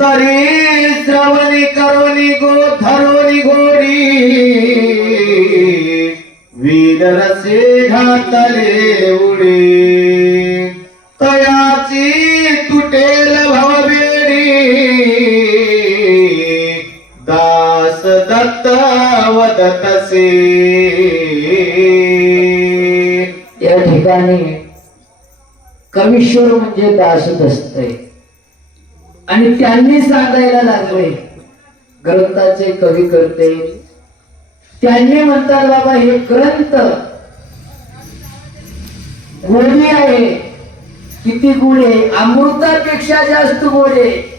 तरी श्रवणी करोनी गो धरोनी गोरी वीर रसे घातले उडी. तयाची तुटेल भवबेडी दास दत्त वदतसे या ठिकाणी कमीश्वर म्हणजे दासच असतंय आणि त्यांनी सांगायला लागले ग्रंथाचे कवी करते. त्यांनी म्हणतात बाबा हे ग्रंथ गोडी आहे. किती गुण आहे? अमृतापेक्षा जास्त गोड आहे.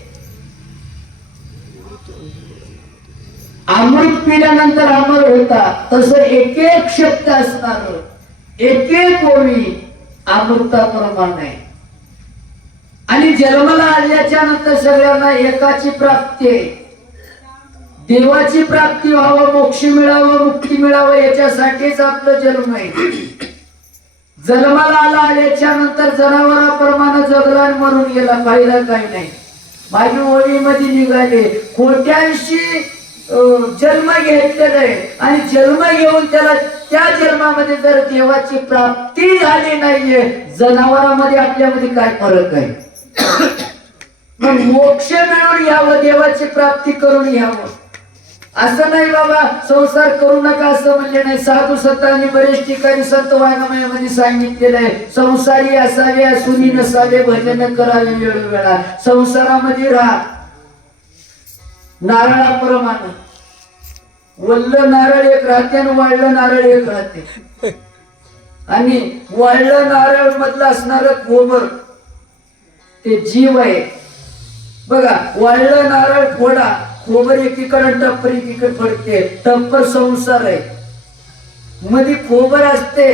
अमृत पिल्यानंतर अमर होता. तस एक एक शब्द असणार एक एक ओळी अमृताप्रमाणे. आणि जन्माला आल्याच्यानंतर सगळ्यांना एकाची प्राप्ती आहे. देवाची प्राप्ती व्हावं मोक्ष मिळावं मुक्ती मिळावं याच्यासाठीच आपलं जन्म आहे. जन्माला आला आल्याच्यानंतर जनावराप्रमाणे जगला आणि मरून गेला फायदा काही नाही. माझी ओळीमध्ये निघाले. कोट्यांशी जन्म घेतलेला आहे. आणि जन्म घेऊन त्याला त्या जन्मामध्ये जर देवाची प्राप्ती झाली नाहीये जनावरांमध्ये आपल्यामध्ये काय फरक आहे? मग मोक्ष मिळून यावं देवाची प्राप्ती करून यावं. असं नाही बाबा संसार करू नका असं म्हणजे नाही. साधू संतांनी बरेच ठिकाणी संत वाङ्मयामध्ये सांगितलेलं आहे. संसारी असावे असुनी नसावे भजन करावे वेळोवेळा. संसारामध्ये राहा. नारळाप्रमाणे वल्ल नारळ एक राहते आणि वाढलं नारळ एक राहते. आणि वाढलं नारळ मधलं असणार गोबर. ते जीव आहे. बघा वाळलं नारळ फोडा खोबर एकीकडं टप्पर एकीकडे पडते. टप्पर संसार आहे. मध्ये खोबर असते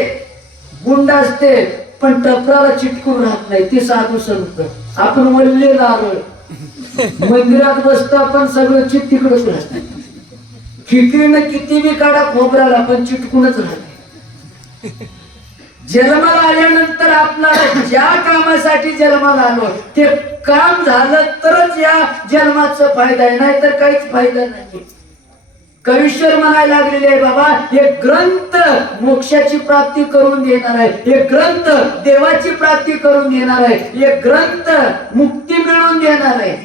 गुंड असते पण टपराला चिटकून राहत नाही. ते साधू संत. आपण वळले नारळ. मंदिरात बसतो आपण सगळं चित तिकडच राहत. खिकडीनं किती बी काढा खोबऱ्याला पण चिटकूनच राहते. जन्माला आल्यानंतर आपला ज्या कामासाठी जन्माला आलो ते काम झालं तरच या जन्माचा फायदा आहे नाहीतर काहीच फायदा नाही. कविश्वर म्हणायला लागलेले आहे बाबा हे ग्रंथ मोक्षाची प्राप्ती करून देणार आहे हे ग्रंथ देवाची प्राप्ती करून देणार आहे हे ग्रंथ मुक्ती मिळवून देणार आहे.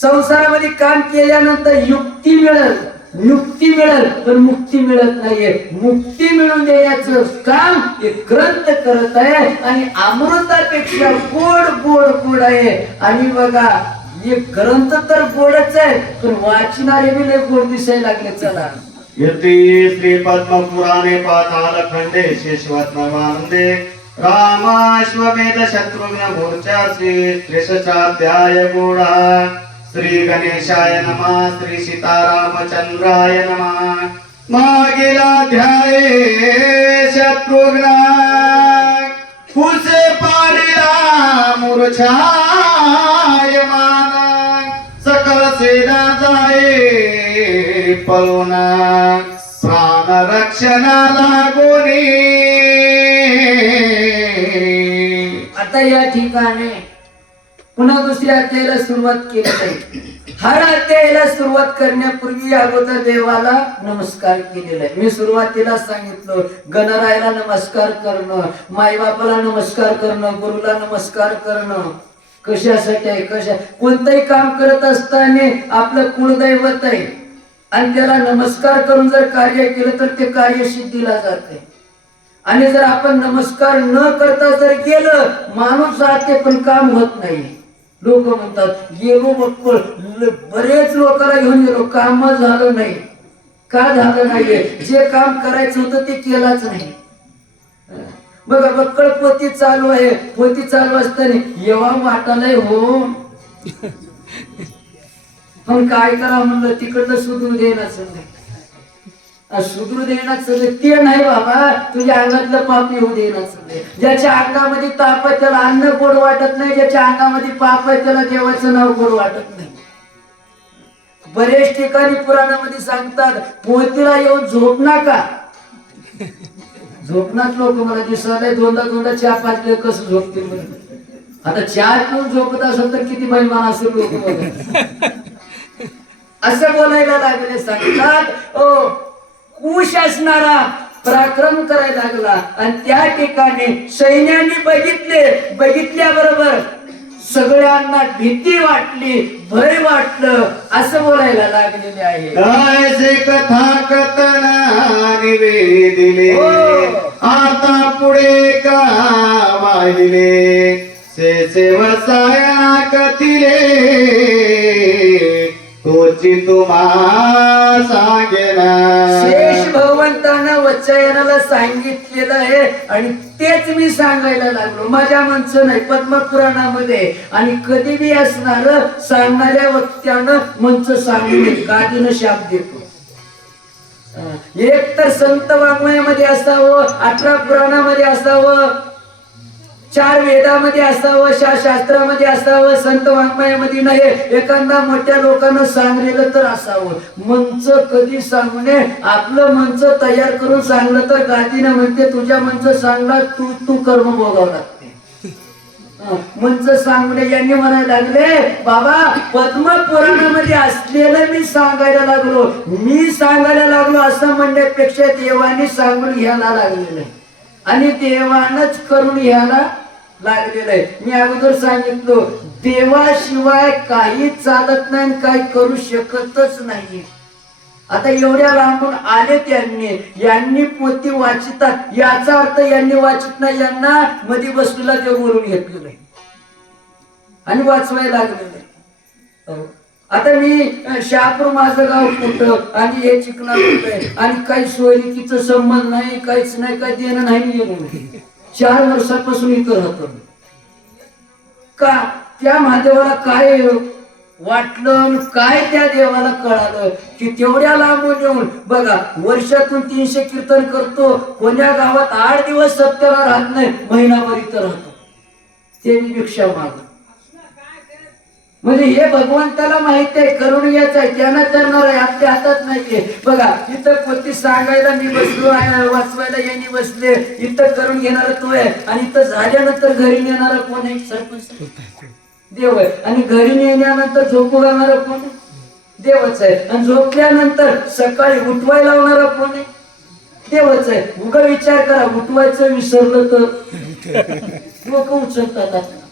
संसारामध्ये काम केल्यानंतर युक्ती मिळेल. मुक्ती मिळेल पण मुक्ती मिळत नाहीये. मुक्ती मिळून देण्याचं काम हे ग्रंथ करत आहे आणि अमृतापेक्षा गोड गोड गोड आहे. आणि बघा हे ग्रंथ तर गोडच आहे पण वाचणारे बी लय गोड दिसायला लागले चला. यती श्री पद्मपुराणे पाताल खंडे शेषवत्नवानंदे रामाश्वमेध शत्रुघ्न मोर्चाचे त्रिशचाध्याय गोडा। श्री गणेशाय नमः श्री सीतारामचंद्राय नमः। मागेलाध्याय शत्रुघ्ना। कुसे पारिला मूर्छाय मान। सकल सेना जाये पळूना। प्राण रक्षणा लागोनी। आता या ठिकाणी पुन्हा दुसऱ्या अध्यायाला सुरुवात केली जाईल. हर अध्यायाला सुरुवात करण्यापूर्वी अगोदर देवाला नमस्कार केलेला आहे. मी सुरुवातीला सांगितलं गणरायाला नमस्कार करणं माईबापाला नमस्कार करणं गुरुला नमस्कार करणं. कशासाठी आहे? कशा? कोणतंही काम करत असताना आपलं कुळदैवत आहे. आणि त्याला नमस्कार करून जर कार्य केलं तर ते कार्य सिद्धीला जाते आणि जर आपण नमस्कार न करता जर गेलं माणूस राहते पण काम होत नाही. लोक म्हणतात गेलो बक्कळ बरेच लोकांना घेऊन गेलो काम झालं नाही. का झालं नाहीये? जे काम करायचं होतं ते केलाच नाही. बघा बक्कळ पोती चालू आहे. पोती चालू असताना येवा वाटालाय हो. पण काय करा म्हणलं तिकडनं शोधून देण्याचं नाही. आ, देण्याचं नाही ते नाही बाबा. तुझ्या अंगातलं पाप येऊ देण्याचं नाही ज्याच्या अंगामध्ये ताप आहे त्याला अन्न गोड वाटत नाही. ज्याच्या अंगामध्ये पाप आहे त्याला देवाचं नाव गोड वाटत नाही. बरेच ठिकाणी पुराणामध्ये सांगतात पोतीला येऊन झोप नका. झोपणार लोक मला दिसणार दोनदा दोनदा चहा पाचले कसं झोपतील आता चहा पिऊन झोपत असेल तर किती महिमान असेल लोक असं बोलायला लागले सांगतात ओ कुश असणारा पराक्रम करायला लागला. आणि त्या ठिकाणी सैन्याने बघितले. बघितल्याबरोबर सगळ्यांना भीती वाटली भय वाटलं असं बोलायला लागलेले आहे. काय कथा कथना निवेदिले हो. आता पुढे का वाहिले से सेवसाया कथिले. मोची तुम्हा सांगेना. शेष भगवंतानं वच्चायनाला सांगितलेलं आहे आणि तेच मी सांगायला लागलो. माझ्या माणसं नाही पद्मपुराणामध्ये. आणि कधी बी असणार सांगणाऱ्या वक्त्यानं मंच सांगू नये गादीनं शाप देतो. एक तर संत वाङ्मयामध्ये असावं अठरा पुराणामध्ये असावं. चार वेदामध्ये असावं शा शास्त्रामध्ये असावं संत वाङ्मयामध्ये नाही. एखादा मोठ्या लोकांना सांगलेलं तर असावं. मंच कधी सांगू नये आपलं मंच तयार करून सांगलं तर गादीनं म्हणते तुझ्या मंच सांगला तू तू कर्म भोगावं लागते. मंच सांगू यांनी म्हणायला लागले बाबा पद्म पुराणामध्ये असलेलं मी सांगायला लागलो. मी सांगायला लागलो असं म्हणण्यापेक्षा देवाने सांगून घ्यायला लागलेलं आणि देवानच करून घ्यायला लागलेलं आहे मी अगोदर सांगितलो देवाशिवाय काही चालत नाही आणि काही करू शकतच नाही. आता एवढ्या लांबून आले त्यांनी यांनी पोती वाचितात. याचा अर्थ यांनी वाचित नाही यांना मधी वस्तूला ते बोलून घेतलेलं आहे आणि वाचवायला लागलेलं आहे आता मी शापूर शहापूर माझं गाव कुठं? आणि हे चिकना कुठं आहे? आणि काही सोयरीकीचं संबंध नाही काहीच नाही काही देणं नाही येणं नाही. चार वर्षापासून इथं करत का? त्या महादेवाला काय वाटलं काय त्या देवाला कळालं की तेवढ्या लांबून येऊन बघा वर्षातून तीनशे कीर्तन करतो कोण्या गावात आठ दिवस सत्याला राहत नाही महिनाभर इथं राहतो. ते मी भिक्षा मागतो. म्हणजे हे भगवंताला माहीत आहे करून याच आहे त्यांना करणार आहे आपल्या हातात नाहीये बघा इथं कोणती सांगायला मी बसलो आहे वाचवायला यांनी बसले. इथं करून घेणार तो आहे. आणि इथं झाल्यानंतर घरी नेणारा कोण आहे? सरपंच. देव आहे. आणि घरी नेल्यानंतर झोपू घालणार कोण आहे? देवच आहे. आणि झोपल्यानंतर सकाळी उठवायला लावणार कोण आहे? देवच आहे. उगा विचार करा उठवायचं विसरलं तर. लोक उचलतात आता.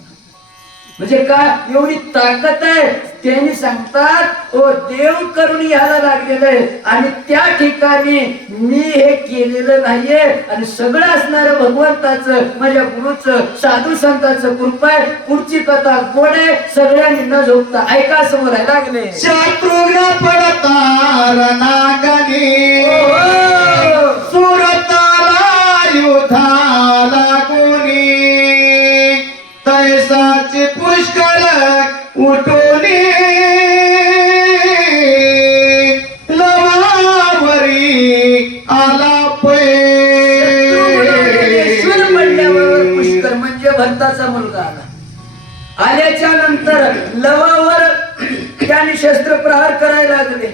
म्हणजे काय? एवढी ताकद आहे. त्यांनी सांगतात ओ देव करून यायला लागलेलं आहे. आणि त्या ठिकाणी मी हे केलेलं नाहीये. आणि सगळं असणार भगवंताचं माझ्या गुरुचं साधू संतांचं कृपा आहे. पुढची कथा गोड आहे? सगळ्यांनी न झोपता ऐका समोर आहे लागले. शत्रुघ्न पडता भरताचा मुलगा आला. आल्याच्यानंतर लवावर त्याने शस्त्र प्रहार करायला लागले.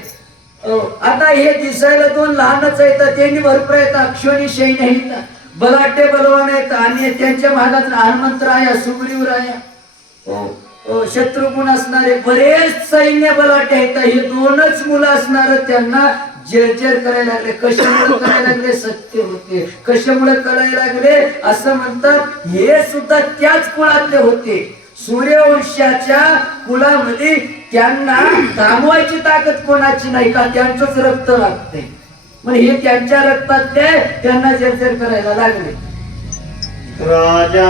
आता हे दिसायला दोन लहानच आहेत त्यांनी भरपूर आहेत अक्षोणी सैन्य आहेत बलाटे बलवान आहेत आणि त्यांच्या भागात हनुमंतराया सुग्रीवराया. हो, हो, शत्रुघ्न असणारे बरेच सैन्य बलाटे आहेत हे दोनच मुलं असणार त्यांना जर्जर करायला लागले कशामुळे करायला लागले? सत्य होते. कशामुळे करायला लागले? असं म्हणतात हे सुद्धा त्याच कुळातले होते. सूर्यवंशाच्या कुळामध्ये त्यांना थांबवायची ताकद कोणाची नाही का? त्यांचंच रक्त लागते मग हे त्यांच्या रक्तातले त्यांना जर्जर करायला लागले. राजा